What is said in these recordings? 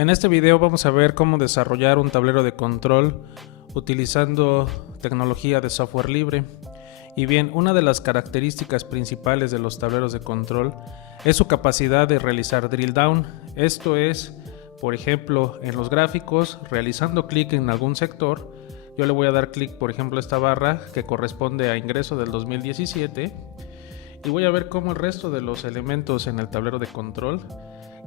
En este video vamos a ver cómo desarrollar un tablero de control utilizando tecnología de software libre. Y bien, una de las características principales de los tableros de control es su capacidad de realizar drill down. Esto es, por ejemplo, en los gráficos, realizando clic en algún sector, yo le voy a dar clic, por ejemplo, a esta barra que corresponde a ingreso del 2017 y voy a ver cómo el resto de los elementos en el tablero de control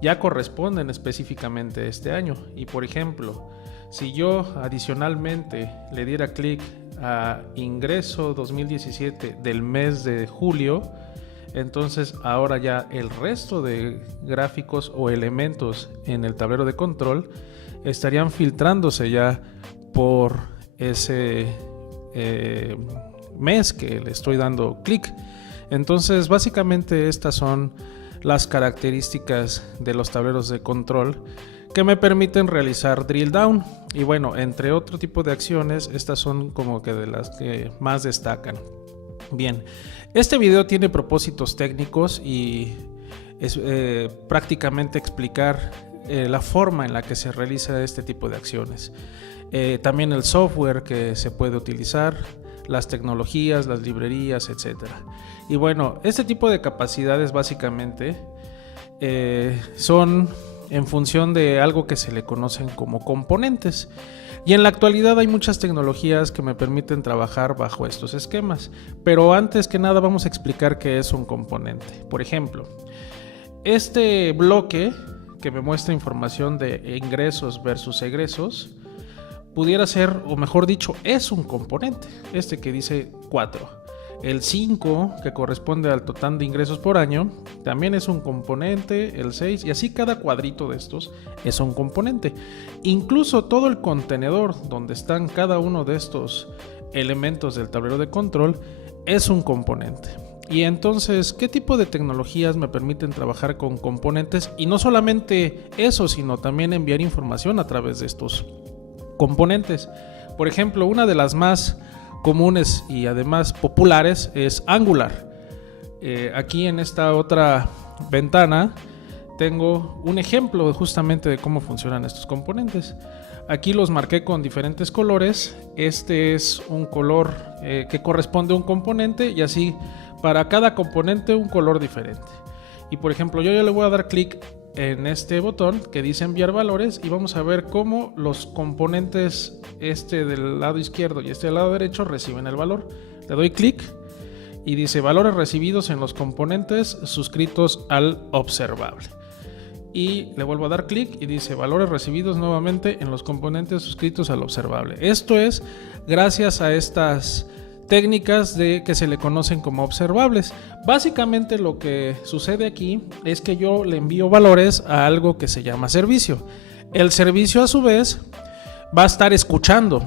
ya corresponden específicamente a este año. Y por ejemplo, si yo adicionalmente le diera clic a ingreso 2017 del mes de julio, entonces ahora ya el resto de gráficos o elementos en el tablero de control estarían filtrándose ya por ese mes que le estoy dando clic. Entonces básicamente estas son las características de los tableros de control que me permiten realizar drill down. Y bueno, entre otro tipo de acciones, estas son como que de las que más destacan. Bien, este video tiene propósitos técnicos y es prácticamente explicar la forma en la que se realiza este tipo de acciones. También el software que se puede utilizar, las tecnologías, las librerías, etcétera. Y bueno, este tipo de capacidades básicamente son en función de algo que se le conocen como componentes. Y en la actualidad hay muchas tecnologías que me permiten trabajar bajo estos esquemas. Pero antes que nada vamos a explicar qué es un componente. Por ejemplo, este bloque que me muestra información de ingresos versus egresos pudiera ser, o mejor dicho, es un componente. Este que dice 4. El 5, que corresponde al total de ingresos por año, también es un componente. El 6, y así cada cuadrito de estos es un componente. Incluso todo el contenedor donde están cada uno de estos elementos del tablero de control es un componente. Y entonces, ¿qué tipo de tecnologías me permiten trabajar con componentes? Y no solamente eso, sino también enviar información a través de estos componentes. Por ejemplo, una de las más comunes y además populares es Angular. Aquí en esta otra ventana tengo un ejemplo justamente de cómo funcionan estos componentes. Aquí los marqué con diferentes colores. Este es un color que corresponde a un componente, y así para cada componente un color diferente. Y por ejemplo, yo ya le voy a dar clic en este botón que dice enviar valores y vamos a ver cómo los componentes, este del lado izquierdo y este del lado derecho, reciben el valor. Le doy clic y dice valores recibidos en los componentes suscritos al observable. Y le vuelvo a dar clic y dice valores recibidos nuevamente en los componentes suscritos al observable. Esto es gracias a estas técnicas que se le conocen como observables. Básicamente lo que sucede aquí es que yo le envío valores a algo que se llama servicio. El servicio a su vez va a estar escuchando.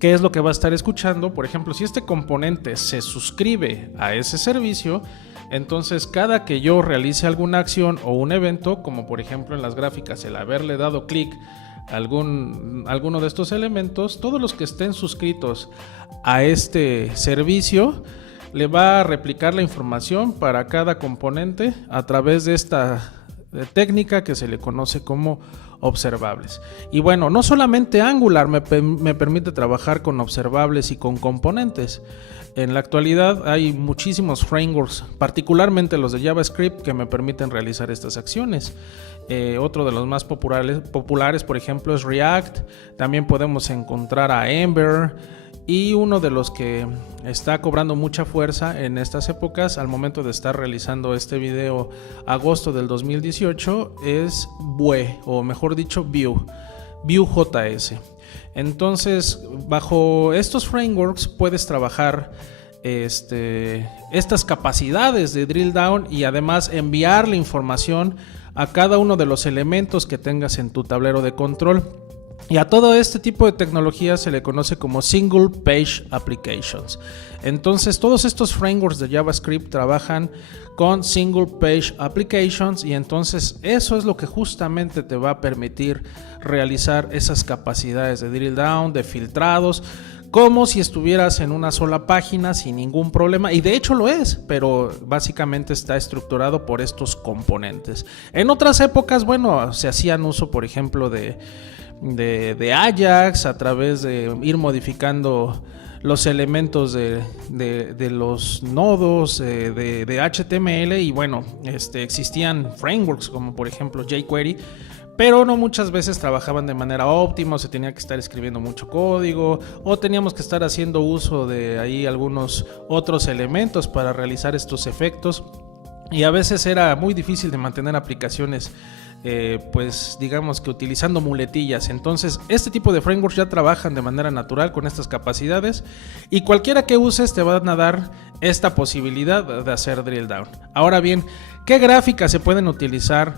¿Qué es lo que va a estar escuchando? Por ejemplo, si este componente se suscribe a ese servicio, entonces cada que yo realice alguna acción o un evento, como por ejemplo en las gráficas el haberle dado clic a alguno de estos elementos, todos los que estén suscritos a este servicio le va a replicar la información para cada componente a través de esta técnica que se le conoce como observables. Y bueno, no solamente Angular me permite trabajar con observables y con componentes. En la actualidad hay muchísimos frameworks, particularmente los de JavaScript, que me permiten realizar estas acciones. Otro de los más populares, por ejemplo, es React. También podemos encontrar a Ember. Y uno de los que está cobrando mucha fuerza en estas épocas, al momento de estar realizando este video, agosto del 2018, es Vue, o mejor dicho, Vue.js. Entonces, bajo estos frameworks puedes trabajar estas capacidades de drill down y además enviar la información a cada uno de los elementos que tengas en tu tablero de control. Y a todo este tipo de tecnología se le conoce como Single Page Applications. Entonces todos estos frameworks de JavaScript trabajan con Single Page Applications, y entonces eso es lo que justamente te va a permitir realizar esas capacidades de drill down, de filtrados, como si estuvieras en una sola página sin ningún problema, y de hecho lo es, pero básicamente está estructurado por estos componentes. En otras épocas, bueno, se hacían uso, por ejemplo, de Ajax, a través de ir modificando los elementos de los nodos de HTML, y bueno, existían frameworks como por ejemplo jQuery, pero no muchas veces trabajaban de manera óptima, o se tenía que estar escribiendo mucho código, o teníamos que estar haciendo uso de ahí algunos otros elementos para realizar estos efectos, y a veces era muy difícil de mantener aplicaciones pues digamos que utilizando muletillas. Entonces este tipo de frameworks ya trabajan de manera natural con estas capacidades, y cualquiera que uses te van a dar esta posibilidad de hacer drill down. Ahora bien, ¿qué gráficas se pueden utilizar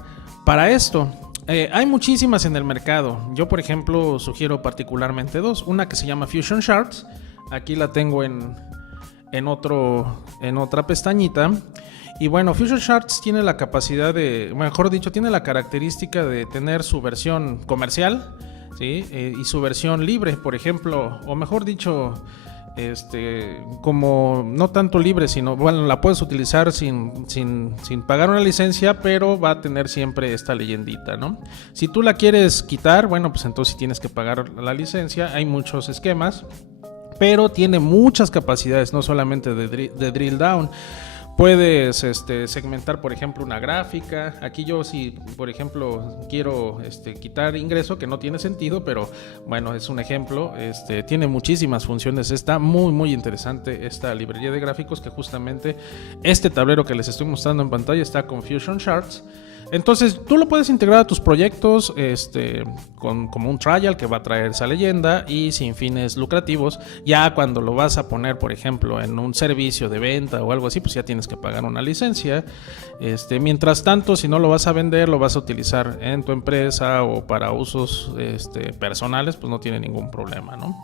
para esto? Hay muchísimas en el mercado. Yo por ejemplo sugiero particularmente dos. Una que se llama Fusion Charts, aquí la tengo en otra pestañita. Y bueno, Fusion Charts tiene la capacidad tiene la característica de tener su versión comercial, ¿sí? Y su versión libre, por ejemplo, o mejor dicho, como no tanto libre, sino, bueno, la puedes utilizar sin pagar una licencia, pero va a tener siempre esta leyendita, ¿no? Si tú la quieres quitar, bueno, pues entonces sí tienes que pagar la licencia. Hay muchos esquemas, pero tiene muchas capacidades, no solamente de drill down. Puedes segmentar, por ejemplo, una gráfica. Aquí yo, si por ejemplo quiero quitar ingreso, que no tiene sentido, pero bueno, es un ejemplo. Tiene muchísimas funciones. Está muy interesante esta librería de gráficos, que justamente este tablero que les estoy mostrando en pantalla está con Fusion Charts. Entonces tú lo puedes integrar a tus proyectos como un trial que va a traer esa leyenda, y sin fines lucrativos. Ya cuando lo vas a poner, por ejemplo, en un servicio de venta o algo así, pues ya tienes que pagar una licencia. Mientras tanto, si no lo vas a vender, lo vas a utilizar en tu empresa o para usos personales, pues no tiene ningún problema, ¿no?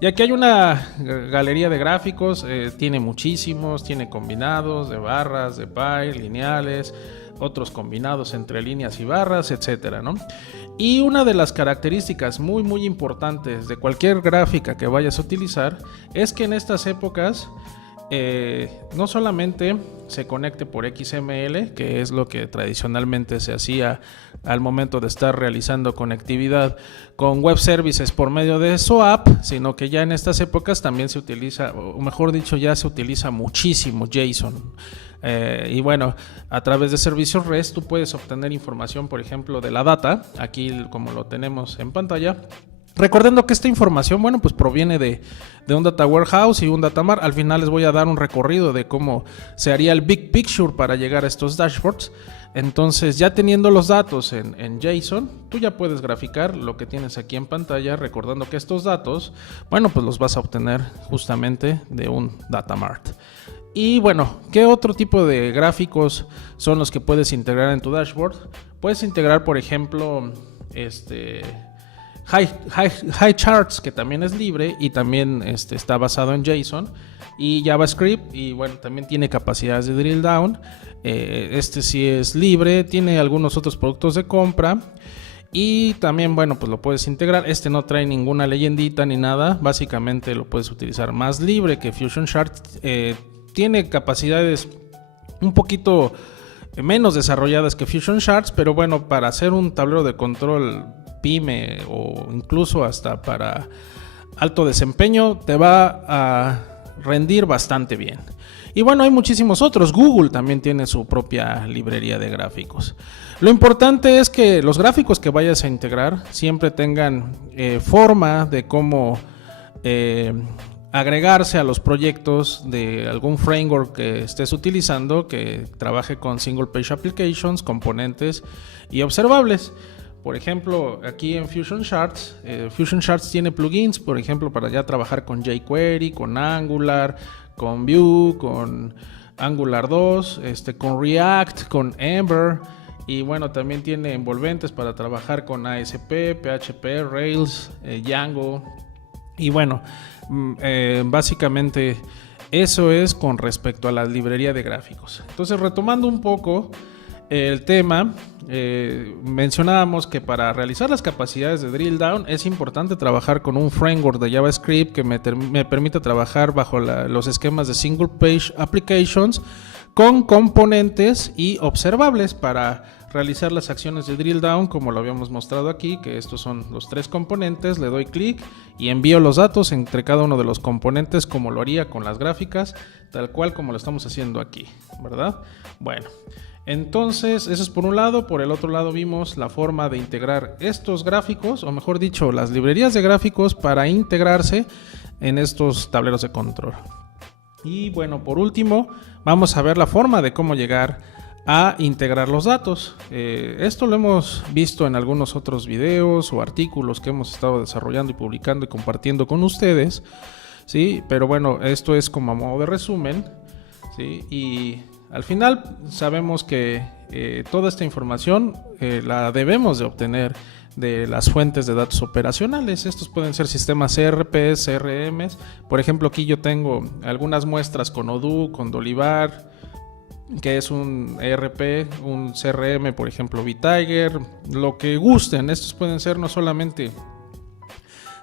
Y aquí hay una galería de gráficos, tiene muchísimos, tiene combinados de barras, de pie, lineales, otros combinados entre líneas y barras, etcétera, ¿no? Y una de las características muy importantes de cualquier gráfica que vayas a utilizar es que en estas épocas no solamente se conecte por XML, que es lo que tradicionalmente se hacía al momento de estar realizando conectividad con web services por medio de SOAP, sino que ya en estas épocas también se utiliza, o mejor dicho, ya se utiliza muchísimo JSON. Y bueno, a través de servicios REST tú puedes obtener información, por ejemplo, de la data, aquí como lo tenemos en pantalla. Recordando que esta información, bueno, pues proviene de un data warehouse y un data mart. Al final les voy a dar un recorrido de cómo se haría el big picture para llegar a estos dashboards. Entonces, ya teniendo los datos en JSON, tú ya puedes graficar lo que tienes aquí en pantalla, recordando que estos datos, bueno, pues los vas a obtener justamente de un data mart. Y bueno, ¿qué otro tipo de gráficos son los que puedes integrar en tu dashboard? Puedes integrar, por ejemplo, High Charts, que también es libre y también está basado en JSON y JavaScript, y bueno, también tiene capacidades de drill down. Sí es libre, tiene algunos otros productos de compra. Y también, bueno, pues lo puedes integrar. No trae ninguna leyendita ni nada. Básicamente lo puedes utilizar más libre que Fusion Charts. Tiene capacidades un poquito menos desarrolladas que Fusion Charts, pero bueno, para hacer un tablero de control PYME o incluso hasta para alto desempeño te va a rendir bastante bien. Y bueno, hay muchísimos otros. Google también tiene su propia librería de gráficos. Lo importante es que los gráficos que vayas a integrar siempre tengan forma de cómo agregarse a los proyectos de algún framework que estés utilizando, que trabaje con single page applications, componentes y observables. Por ejemplo, aquí en Fusion Charts tiene plugins, por ejemplo, para ya trabajar con jQuery, con Angular, con Vue, con Angular 2, con React, con Ember. Y bueno, también tiene envolventes para trabajar con ASP, PHP, Rails, Django. Y bueno, básicamente eso es con respecto a la librería de gráficos. Entonces, retomando un poco, el tema, mencionábamos que para realizar las capacidades de drill down es importante trabajar con un framework de JavaScript que me permite trabajar bajo los esquemas de single page applications con componentes y observables para realizar las acciones de drill down, como lo habíamos mostrado aquí, que estos son los 3 componentes. Le doy clic y envío los datos entre cada uno de los componentes, como lo haría con las gráficas, tal cual como lo estamos haciendo aquí, ¿verdad? Bueno, entonces eso es por un lado. Por el otro lado vimos la forma de integrar estos gráficos, o mejor dicho, las librerías de gráficos para integrarse en estos tableros de control. Y bueno, por último, vamos a ver la forma de cómo llegar a integrar los datos. Esto lo hemos visto en algunos otros videos o artículos que hemos estado desarrollando y publicando y compartiendo con ustedes, ¿sí? Pero bueno, esto es como a modo de resumen, ¿sí? Y al final sabemos que toda esta información la debemos de obtener de las fuentes de datos operacionales. Estos pueden ser sistemas ERPs, CRMs. Por ejemplo, aquí yo tengo algunas muestras con Odoo, con Dolivar, que es un ERP, un CRM, por ejemplo, vTiger, lo que gusten. Estos pueden ser no solamente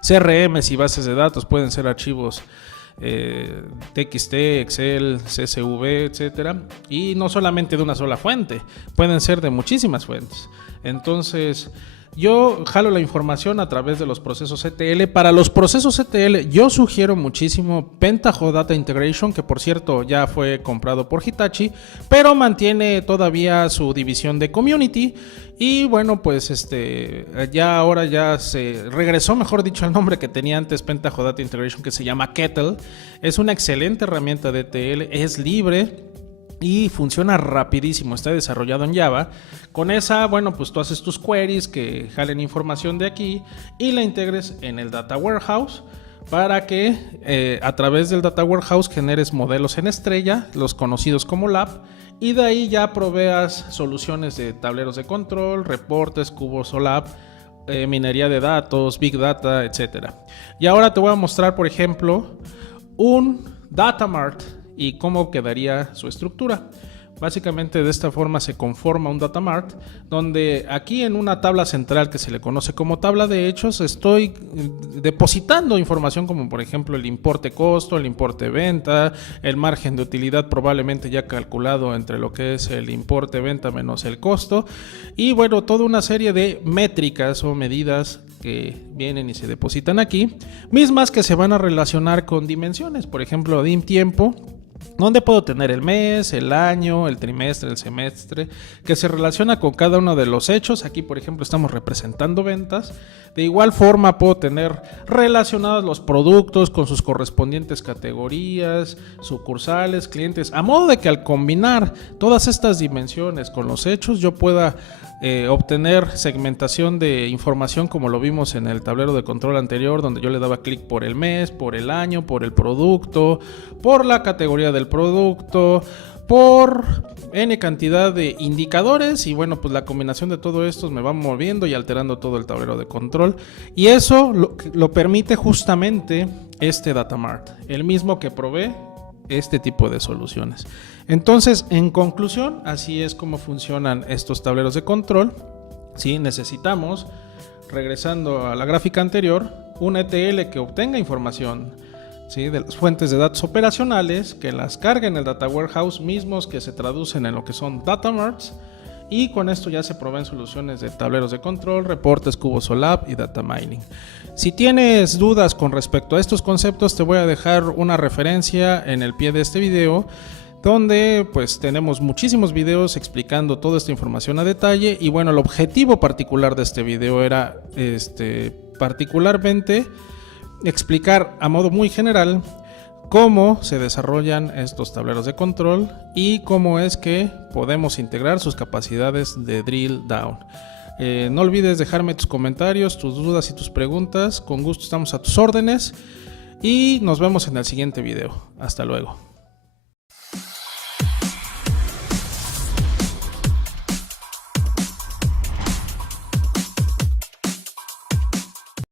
CRMs y bases de datos, pueden ser archivos TXT, Excel, CSV, etcétera, y no solamente de una sola fuente, pueden ser de muchísimas fuentes. Entonces, yo jalo la información a través de los procesos ETL. Para los procesos ETL yo sugiero muchísimo Pentaho Data Integration, que por cierto ya fue comprado por Hitachi, pero mantiene todavía su división de Community. Y bueno, pues ya ahora ya se regresó, mejor dicho, al nombre que tenía antes Pentaho Data Integration, que se llama Kettle. Es una excelente herramienta de ETL, es libre y funciona rapidísimo, está desarrollado en Java. Con esa, bueno, pues tú haces tus queries que jalen información de aquí y la integres en el Data Warehouse para que a través del Data Warehouse generes modelos en estrella, los conocidos como lab, y de ahí ya proveas soluciones de tableros de control, reportes, cubos OLAP, minería de datos, Big Data, etc. Y ahora te voy a mostrar, por ejemplo, un Data Mart y cómo quedaría su estructura. Básicamente de esta forma se conforma un Data Mart, donde aquí en una tabla central que se le conoce como tabla de hechos estoy depositando información como por ejemplo el importe costo, el importe venta, el margen de utilidad probablemente ya calculado entre lo que es el importe venta menos el costo, y bueno, toda una serie de métricas o medidas que vienen y se depositan aquí, mismas que se van a relacionar con dimensiones, por ejemplo dim tiempo, donde puedo tener el mes, el año, el trimestre, el semestre, que se relaciona con cada uno de los hechos. Aquí, por ejemplo, estamos representando ventas. De igual forma, puedo tener relacionados los productos con sus correspondientes categorías, sucursales, clientes, a modo de que al combinar todas estas dimensiones con los hechos, yo pueda obtener segmentación de información como lo vimos en el tablero de control anterior, donde yo le daba clic por el mes, por el año, por el producto, por la categoría del producto, por N cantidad de indicadores, y bueno, pues la combinación de todo esto me va moviendo y alterando todo el tablero de control, y eso lo permite justamente este Data Mart, el mismo que provee este tipo de soluciones. Entonces, en conclusión, así es como funcionan estos tableros de control. Sí, necesitamos, regresando a la gráfica anterior, un ETL que obtenga información, ¿sí?, de las fuentes de datos operacionales, que las cargue en el Data Warehouse, mismos que se traducen en lo que son Data Marts, y con esto ya se proveen soluciones de tableros de control, reportes, cubos OLAP y data mining. Si tienes dudas con respecto a estos conceptos, te voy a dejar una referencia en el pie de este video, donde pues tenemos muchísimos videos explicando toda esta información a detalle. Y bueno, el objetivo particular de este video era particularmente explicar a modo muy general cómo se desarrollan estos tableros de control y cómo es que podemos integrar sus capacidades de drill down. No olvides dejarme tus comentarios, tus dudas y tus preguntas. Con gusto estamos a tus órdenes y nos vemos en el siguiente video. Hasta luego.